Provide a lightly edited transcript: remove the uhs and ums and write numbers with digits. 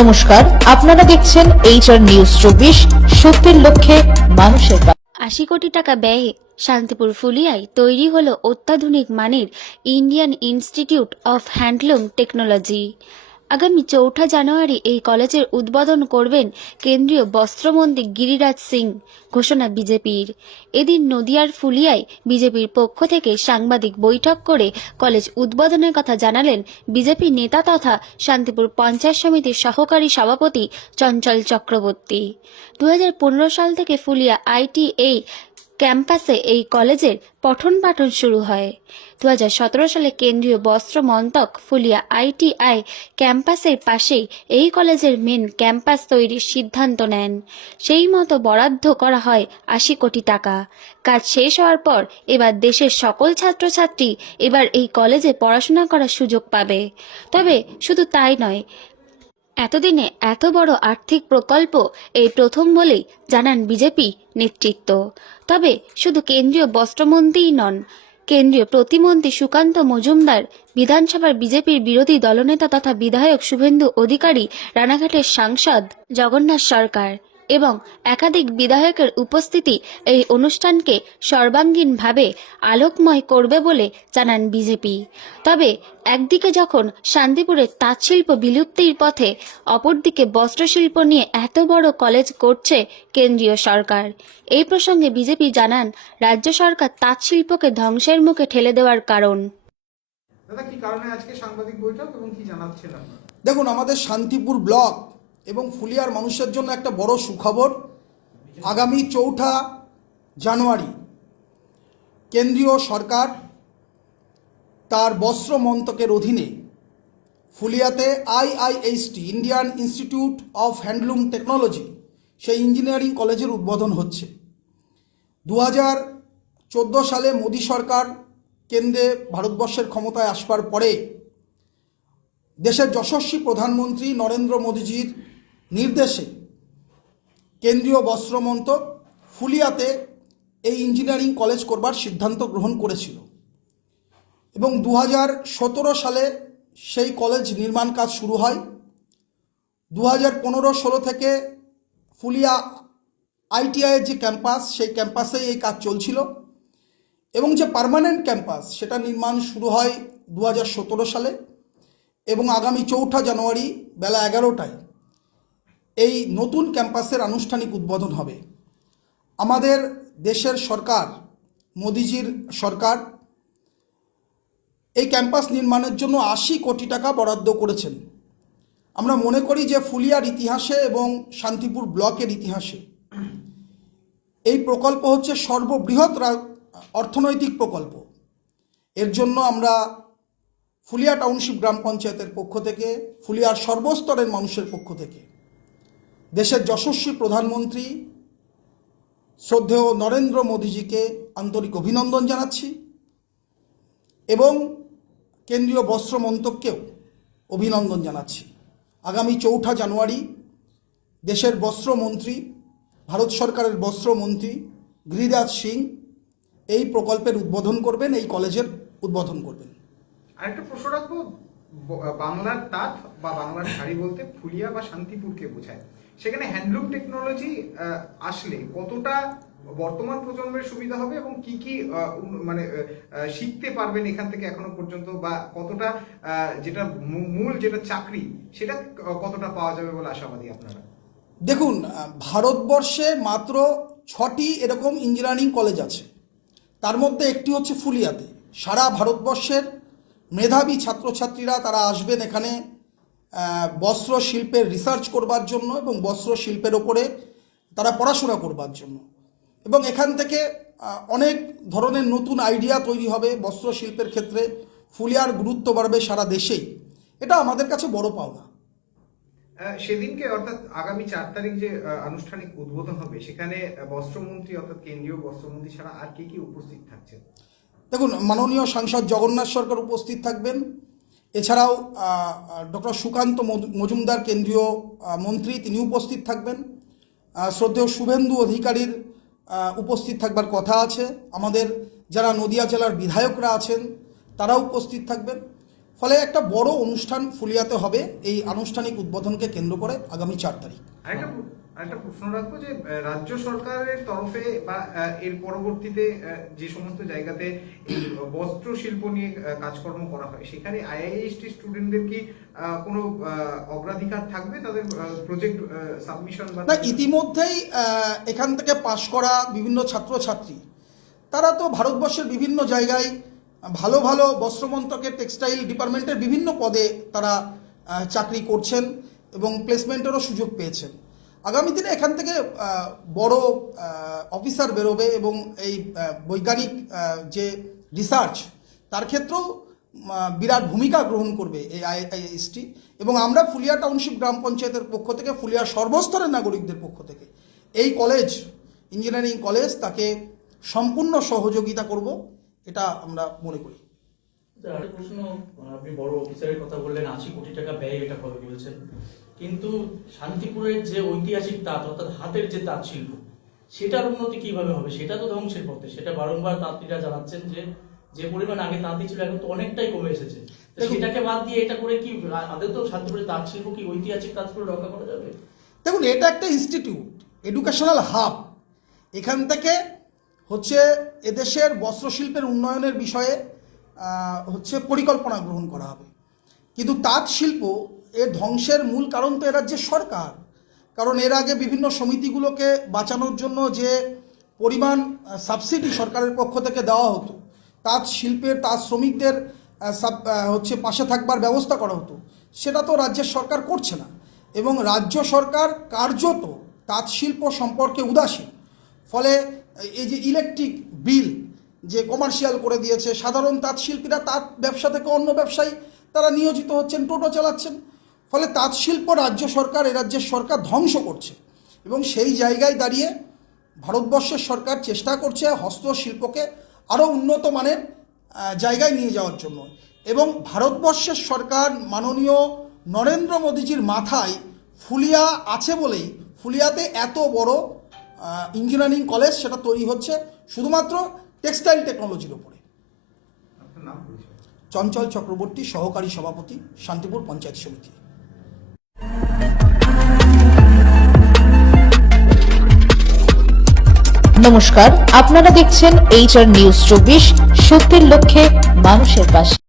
নমস্কার, আপনারা দেখছেন HR নিউজ 24, সত্যের লক্ষ্যে মানুষের। ৮০ কোটি টাকা ব্যয়ে শান্তিপুর ফুলিয়ায় তৈরি হলো অত্যাধুনিক মানের Indian institute of handloom technology. আগামী ৪ঠা জানুয়ারি এই কলেজের উদ্বোধন করবেন কেন্দ্রীয় বস্ত্রমন্ত্রী গিরিরাজ সিং। ঘোষণা বিজেপির। এদিন নদিয়ার ফুলিয়ায় বিজেপির পক্ষ থেকে সাংবাদিক বৈঠক করে কলেজ উদ্বোধনের কথা জানালেন বিজেপি নেতা তথা শান্তিপুর পঞ্চায়েত সমিতির সহকারী সভাপতি চঞ্চল চক্রবর্তী। ২০১৫ সাল থেকে ফুলিয়া ITI ক্যাম্পাসে এই কলেজের পঠন পাঠন শুরু হয়। ২০১৭ সালে কেন্দ্রীয় বস্ত্র মন্ত্রক ফুলিয়া ITI ক্যাম্পাসের পাশেই এই কলেজের মেন ক্যাম্পাস তৈরির সিদ্ধান্ত নেন। সেই মতো বরাদ্দ করা হয় ৮০ কোটি টাকা। কাজ শেষ হওয়ার পর এবার দেশের সকল ছাত্রছাত্রী এবার এই কলেজে পড়াশোনা করার সুযোগ পাবে। তবে শুধু তাই নয়, এতদিনে এত বড় আর্থিক প্রকল্প এই প্রথম বলেই জানান বিজেপি নেতৃত্ব। তবে শুধু কেন্দ্রীয় বস্ত্রমন্ত্রীই নন, কেন্দ্রীয় প্রতিমন্ত্রী সুকান্ত মজুমদার, বিধানসভার বিজেপির বিরোধী দলনেতা তথা বিধায়ক শুভেন্দু অধিকারী, রানাঘাটের সাংসদ জগন্নাথ সরকার এবং একাধিক বিধায়কের উপস্থিতি এই অনুষ্ঠানকে সর্বাঙ্গীনভাবে আলোকময় করবে বলে জানান বিজেপি। তবে একদিকে যখন শান্তিপুরের তাঁতশিল্প বিলুপ্তির পথে, অপরদিকে বস্ত্রশিল্প নিয়ে এত বড় কলেজ করছে কেন্দ্রীয় সরকার। এই প্রসঙ্গে বিজেপি জানান, রাজ্য সরকার তাঁতশিল্পকে ধ্বংসের মুখে ঠেলে দেওয়ার কারণ। দাদা, কি কারণে আজকে সাংবাদিক বৈঠক এবং কি জানাচ্ছেন আপনারা? দেখুন, আমাদের শান্তিপুর ব্লক এবং ফুলিয়ার মানুষের জন্য একটা বড় সুখবর। আগামী ৪ঠা জানুয়ারি কেন্দ্রীয় সরকার তার বস্ত্র মন্ত্রকের অধীনে ফুলিয়াতে IIST Indian institute of handloom technology সেই ইঞ্জিনিয়ারিং কলেজের উদ্বোধন হচ্ছে। ২০১৪ সালে মোদী সরকার কেন্দ্রে ভারতবর্ষের ক্ষমতায় আসবার পরে দেশের যশস্বী প্রধানমন্ত্রী নরেন্দ্র মোদীজির নির্দেশে কেন্দ্রীয় বস্ত্র মন্ত্রক ফুলিয়াতে এই ইঞ্জিনিয়ারিং কলেজ করবার সিদ্ধান্ত গ্রহণ করেছিল এবং ২০১৭ সালে সেই কলেজ নির্মাণ কাজ শুরু হয়। ২০১৫-১৬ থেকে ফুলিয়া ITI-এর যে ক্যাম্পাস, সেই ক্যাম্পাসেই এই কাজ চলছিল এবং যে পার্মানেন্ট ক্যাম্পাস সেটা নির্মাণ শুরু হয় ২০১৭ সালে এবং আগামী ৪ঠা জানুয়ারি বেলা ১১টায় এই নতুন ক্যাম্পাসের আনুষ্ঠানিক উদ্বোধন হবে। আমাদের দেশের সরকার, মোদিজির সরকার, এই ক্যাম্পাস নির্মাণের জন্য ৮০ কোটি টাকা বরাদ্দ করেছেন। আমরা মনে করি যে ফুলিয়ার ইতিহাসে এবং শান্তিপুর ব্লকের ইতিহাসে এই প্রকল্প হচ্ছে সর্ববৃহৎ অর্থনৈতিক প্রকল্প। এর জন্য আমরা ফুলিয়া টাউনশিপ গ্রাম পঞ্চায়েতের পক্ষ থেকে, ফুলিয়ার সর্বস্তরের মানুষের পক্ষ থেকে দেশের যশস্বী প্রধানমন্ত্রী শ্রদ্ধেয় নরেন্দ্র মোদীজিকে আন্তরিক অভিনন্দন জানাচ্ছি এবং কেন্দ্রীয় বস্ত্র মন্ত্রককেও অভিনন্দন জানাচ্ছি। আগামী ৪ঠা জানুয়ারি দেশের বস্ত্রমন্ত্রী, ভারত সরকারের বস্ত্রমন্ত্রী গিরিরাজ সিং এই প্রকল্পের উদ্বোধন করবেন, এই কলেজের উদ্বোধন করবেন। আরেকটা প্রশ্ন রাখবো, বাংলার তাঁত বা বাংলার শাড়ি বলতে ফুলিয়া বা শান্তিপুরকে বোঝায়। সেখানে হ্যান্ডলুম টেকনোলজি আসলে কতটা বর্তমান প্রজন্মের সুবিধা হবে এবং কি কি মানে শিখতে পারবেন এখান থেকে এখনো পর্যন্ত, বা কতটা যেটা মূল যেটা চাকরি সেটা কতটা পাওয়া যাবে বলে আশাবাদী আপনারা? দেখুন, ভারতবর্ষে মাত্র 6টি এরকম ইঞ্জিনিয়ারিং কলেজ আছে, তার মধ্যে একটি হচ্ছে ফুলিয়াতে। সারা ভারতবর্ষের মেধাবী ছাত্রছাত্রীরা তারা আসবেন এখানে বস্ত্র শিল্পের রিসার্চ করবার জন্য এবং বস্ত্র শিল্পের ওপরে তারা পড়াশোনা করবার জন্য, এবং এখান থেকে অনেক ধরনের নতুন আইডিয়া তৈরি হবে বস্ত্র শিল্পের ক্ষেত্রে। ফুলিয়ার গুরুত্ব বাড়বে সারা দেশেই, এটা আমাদের কাছে বড় পাওনা। সেদিনকে অর্থাৎ আগামী ৪ তারিখ যে আনুষ্ঠানিক উদ্বোধন হবে সেখানে বস্ত্রমন্ত্রী অর্থাৎ কেন্দ্রীয় বস্ত্রমন্ত্রী ছাড়া আর কে কি উপস্থিত থাকছে? দেখুন, মাননীয় সাংসদ জগন্নাথ সরকার উপস্থিত থাকবেন, এছাড়াও ডক্টর সুকান্ত মজুমদার কেন্দ্রীয় মন্ত্রী তিনি উপস্থিত থাকবেন, শ্রদ্ধেয় শুভেন্দু অধিকারীর উপস্থিত থাকবার কথা আছে, আমাদের যারা নদিয়া জেলার বিধায়করা আছেন তারাও উপস্থিত থাকবেন। ফলে একটা বড় অনুষ্ঠান ফুলিয়াতে হবে এই আনুষ্ঠানিক উদ্বোধনকে কেন্দ্র করে আগামী 4 তারিখ। আরেকটা প্রশ্ন রাখবো যে রাজ্য সরকারের তরফে বা এর পরবর্তীতে যে সমস্ত জায়গাতে এই বস্ত্র শিল্প নিয়ে কাজকর্ম করা হয় সেখানে আইআইএসটি স্টুডেন্টদের কি কোনো অগ্রাধিকার থাকবে তাদের প্রজেক্ট সাবমিশন বা না, ইতিমধ্যেই এখান থেকে পাশ করা বিভিন্ন ছাত্রছাত্রী তারা তো ভারতবর্ষের বিভিন্ন জায়গায় ভালো ভালো বস্ত্র মন্ত্রকের টেক্সটাইল ডিপার্টমেন্টের বিভিন্ন পদে তারা চাকরি করছেন এবং প্লেসমেন্টেরও সুযোগ পেয়েছেন। আগামী দিনে এখান থেকে বড় অফিসার বেরোবে এবং এই বৈজ্ঞানিক যে রিসার্চ তার ক্ষেত্রেও বিরাট ভূমিকা গ্রহণ করবে এই আইআইএসটি। এবং আমরা ফুলিয়া টাউনশিপ গ্রাম পঞ্চায়েতের পক্ষ থেকে, ফুলিয়ার সর্বস্তরের নাগরিকদের পক্ষ থেকে এই কলেজ, ইঞ্জিনিয়ারিং কলেজ, তাকে সম্পূর্ণ সহযোগিতা করব, এটা আমরা মনে করি। আরেকটা প্রশ্ন, আপনি বড় অফিসারের কথা বললেন, 80 কোটি টাকা ব্যয় এটা হবে বলছেন, কিন্তু শান্তিপুরের যে ঐতিহাসিক তাঁত অর্থাৎ হাতের যে তাঁত শিল্প সেটার উন্নতি কিভাবে হবে? সেটা তো ধ্বংসের পথে। সেটা বারংবার তাঁতিরা জানাচ্ছেন যে যে পরিমাণ আগে তাঁতি ছিল এখন তো অনেকটাই কমে এসেছে। সেটাকে বাদ দিয়ে এটা করে কি আদৌ তো শান্তিপুরের তাঁত শিল্প কি ঐতিহাসিক তাঁতগুলো রক্ষা করা যাবে? দেখুন, এটা একটা ইনস্টিটিউট, এডুকেশনাল হাব। এখান থেকে হচ্ছে এদেশের বস্ত্রশিল্পের উন্নয়নের বিষয়ে হচ্ছে পরিকল্পনা গ্রহণ করা হবে। কিন্তু তাঁত শিল্প এর ধ্বংসের মূল কারণ তো এ রাজ্যের সরকার। কারণ এর আগে বিভিন্ন সমিতিগুলোকে বাঁচানোর জন্য যে পরিমাণ সাবসিডি সরকারের পক্ষ থেকে দেওয়া হতো, তাঁত শিল্পের তাঁত শ্রমিকদের হচ্ছে পাশে থাকবার ব্যবস্থা করা হতো, সেটা তো রাজ্যের সরকার করছে না। এবং রাজ্য সরকার কার্যত তাঁত শিল্প সম্পর্কে উদাসীন। ফলে এই যে ইলেকট্রিক বিল যে কমার্শিয়াল করে দিয়েছে, সাধারণ তাঁত শিল্পীরা তাঁত ব্যবসা থেকে অন্য ব্যবসায়ী তারা নিয়োজিত হচ্ছেন, টোটো চালাচ্ছেন। ফলে তাঁত শিল্প রাজ্য সরকার, এ রাজ্যের সরকার ধ্বংস করছে। এবং সেই জায়গায় দাঁড়িয়ে ভারতবর্ষের সরকার চেষ্টা করছে হস্তশিল্পকে আরও উন্নত মানের জায়গায় নিয়ে যাওয়ার জন্য। এবং ভারতবর্ষের সরকার মাননীয় নরেন্দ্র মোদীজির মাথায় ফুলিয়া আছে বলেই ফুলিয়াতে এত বড় ইঞ্জিনিয়ারিং কলেজ সেটা তৈরি হচ্ছে শুধুমাত্র টেক্সটাইল টেকনোলজির ওপরে। আপনার নাম পরিচয়? চঞ্চল চক্রবর্তী, সহকারী সভাপতি, শান্তিপুর পঞ্চায়েত সমিতি। নমস্কার, আপনারা দেখছেন HR নিউজ 24, সত্যের লক্ষ্যে মানুষের পাশে।